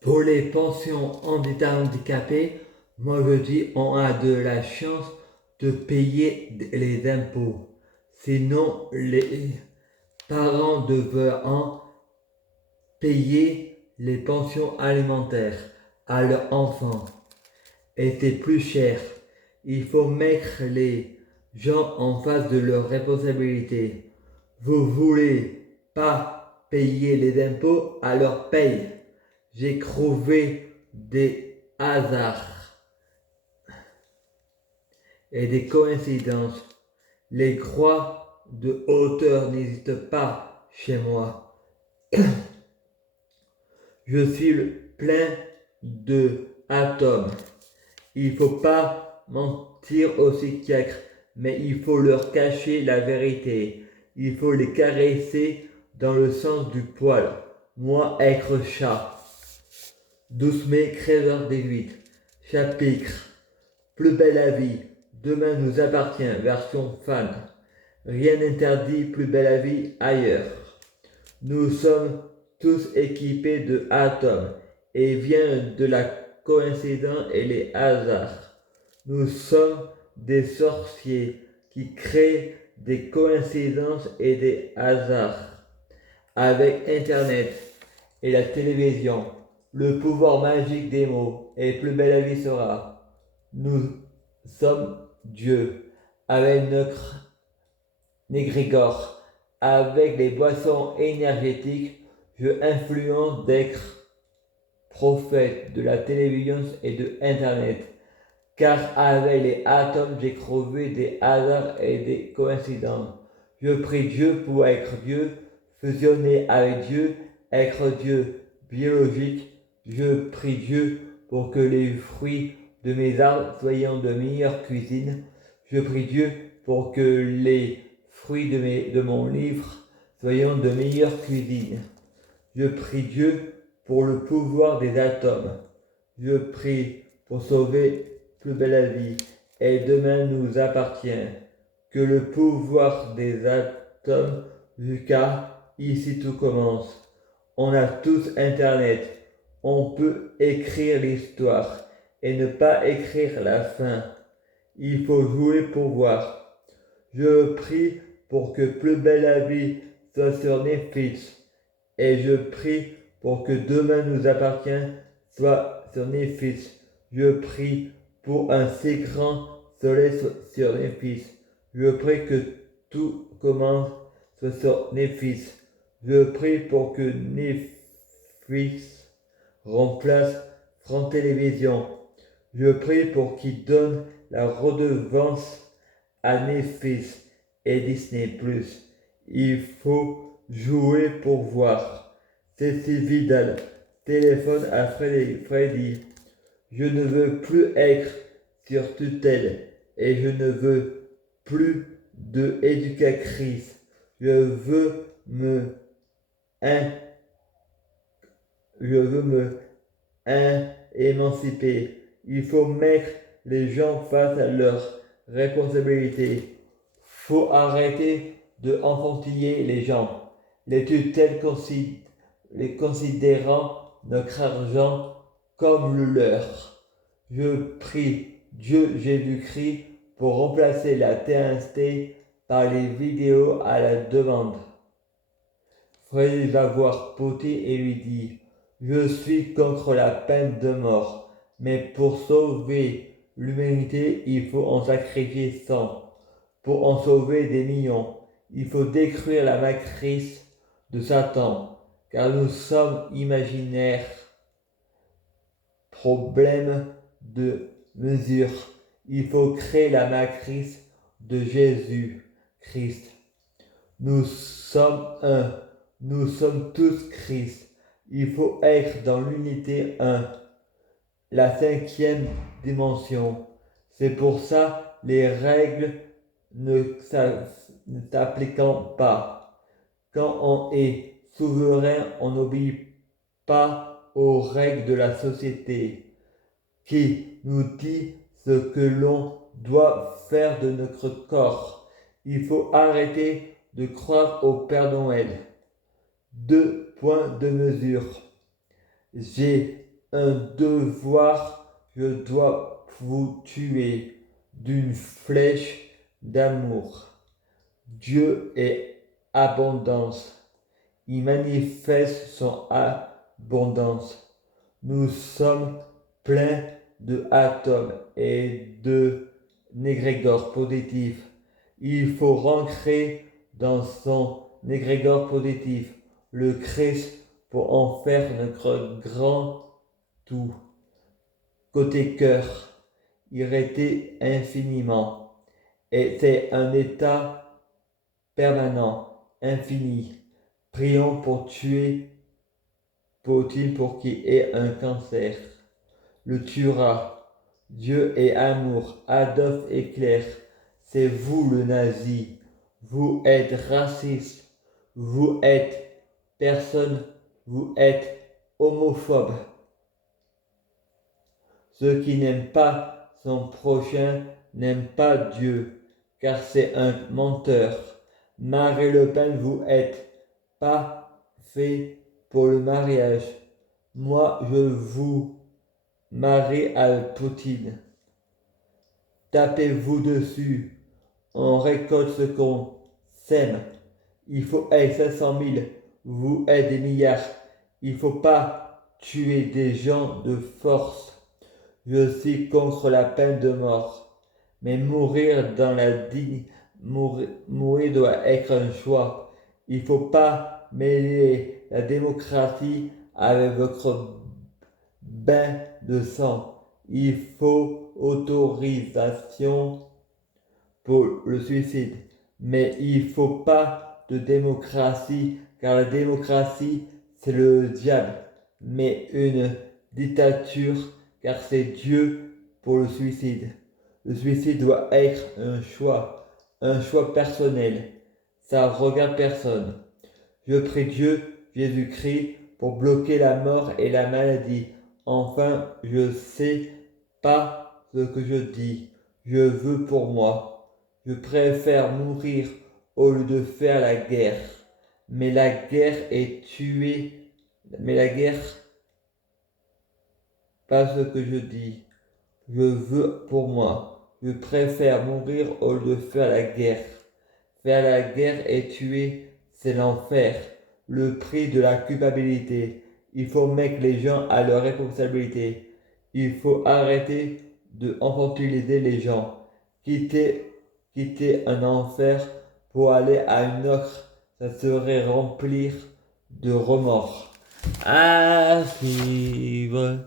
Pour les pensions en état handicapé, moi je dis on a de la chance de payer les impôts. Sinon, les parents devront payer les pensions alimentaires à leurs enfants. Et c'est plus cher. Il faut mettre les gens en face de leurs responsabilités. Vous voulez pas payer les impôts, alors paye. J'ai trouvé des hasards et des coïncidences. Les croix de hauteur n'existent pas chez moi. Je suis plein de atomes. Il faut pas mentir aux psychiatres, mais il faut leur cacher la vérité. Il faut les caresser dans le sens du poil. Moi, être chat. 12 mai, 13h18. Chapitre. Plus belle la vie. Demain nous appartient. Version fan. Rien n'interdit plus belle la vie ailleurs. Nous sommes tous équipés de atomes et vient de la coïncidence et les hasards. Nous sommes des sorciers qui créent des coïncidences et des hasards. Avec Internet et la télévision, le pouvoir magique des mots et plus belle la vie sera. Nous sommes Dieu avec notre Négrégore. Avec les boissons énergétiques, je influence d'être prophète de la télévision et de Internet. Car avec les atomes, j'ai trouvé des hasards et des coïncidences. Je prie Dieu pour être Dieu, fusionner avec Dieu, être Dieu biologique. Je prie Dieu pour que les fruits de mes arbres soient de meilleure cuisine. Je prie Dieu pour que les fruits de mon livre soient de meilleure cuisine. Je prie Dieu pour le pouvoir des atomes. Je prie pour sauver plus belle la vie et demain nous appartient. Que le pouvoir des atomes jusqu'à ici tout commence. On a tous Internet. On peut écrire l'histoire et ne pas écrire la fin. Il faut jouer pour voir. Je prie pour que plus belle la vie soit sur Netflix. Et je prie pour que demain nous appartient soit sur Netflix. Je prie pour un si grand soleil sur Netflix. Je prie que tout commence soit sur Netflix. Je prie pour que Netflix remplace France Télévisions. Je prie pour qu'il donne la redevance à Netflix et Disney+. Il faut jouer pour voir. Cécile Vidal téléphone à Freddy. Je ne veux plus être sur tutelle et je ne veux plus de éducatrice. Je veux me émanciper. Il faut mettre les gens face à leurs responsabilités. Faut arrêter de enfantiller les gens. Les tutelles les considérant notre argent comme le leur. Je prie Dieu Jésus-Christ pour remplacer la TNT par les vidéos à la demande. Freddy va voir Potty et lui dit: Je suis contre la peine de mort, mais pour sauver l'humanité, il faut en sacrifier 100. Pour en sauver des millions, il faut détruire la matrice de Satan, car nous sommes imaginaires. Problème de mesure. Il faut créer la matrice de Jésus-Christ. Nous sommes un. Nous sommes tous Christ. Il faut être dans l'unité 1, la cinquième dimension. C'est pour ça les règles ne s'appliquent pas. Quand on est souverain, on n'obéit pas aux règles de la société qui nous dit ce que l'on doit faire de notre corps. Il faut arrêter de croire au Père Noël. 2 points de mesure. J'ai un devoir, je dois vous tuer d'une flèche d'amour. Dieu est abondance. Il manifeste son abondance. Nous sommes pleins de atomes et de négrégores positifs. Il faut rentrer dans son négrégore positif, le Christ, pour en faire notre grand tout. Côté cœur, irrité infiniment, et c'est un état permanent, infini. Prions pour tuer Poutine pour qu'il ait un cancer. Le tuera. Dieu est amour. Adolf Hitler, c'est vous le nazi. Vous êtes raciste. Vous êtes personne. Vous êtes homophobe. Ceux qui n'aiment pas son prochain n'aiment pas Dieu, car c'est un menteur. Marine Le Pen, vous êtes pas fait pour le mariage. Moi, je vous marie à Poutine. Tapez-vous dessus. On récolte ce qu'on sème. Il faut être 500 000. Vous êtes des milliards. Il faut pas tuer des gens de force. Je suis contre la peine de mort. Mais mourir dans la dignité, mourir doit être un choix. Il ne faut pas mêler la démocratie avec votre bain de sang. Il faut autorisation pour le suicide. Mais il ne faut pas de démocratie, car la démocratie, c'est le diable. Mais une dictature, car c'est Dieu pour le suicide. Le suicide doit être un choix personnel. Ça regarde personne. Je prie Dieu, Jésus-Christ, pour bloquer la mort et la maladie. Enfin, je sais pas ce que je dis. Je veux pour moi. Je préfère mourir au lieu de faire la guerre. Mais la guerre est tuée. Mais la guerre, pas ce que je dis. Je veux pour moi. Je préfère mourir au lieu de faire la guerre. Faire la guerre et tuer, c'est l'enfer. Le prix de la culpabilité. Il faut mettre les gens à leur responsabilité. Il faut arrêter de infantiliser les gens. Quitter un enfer pour aller à une autre, ça serait remplir de remords. À suivre.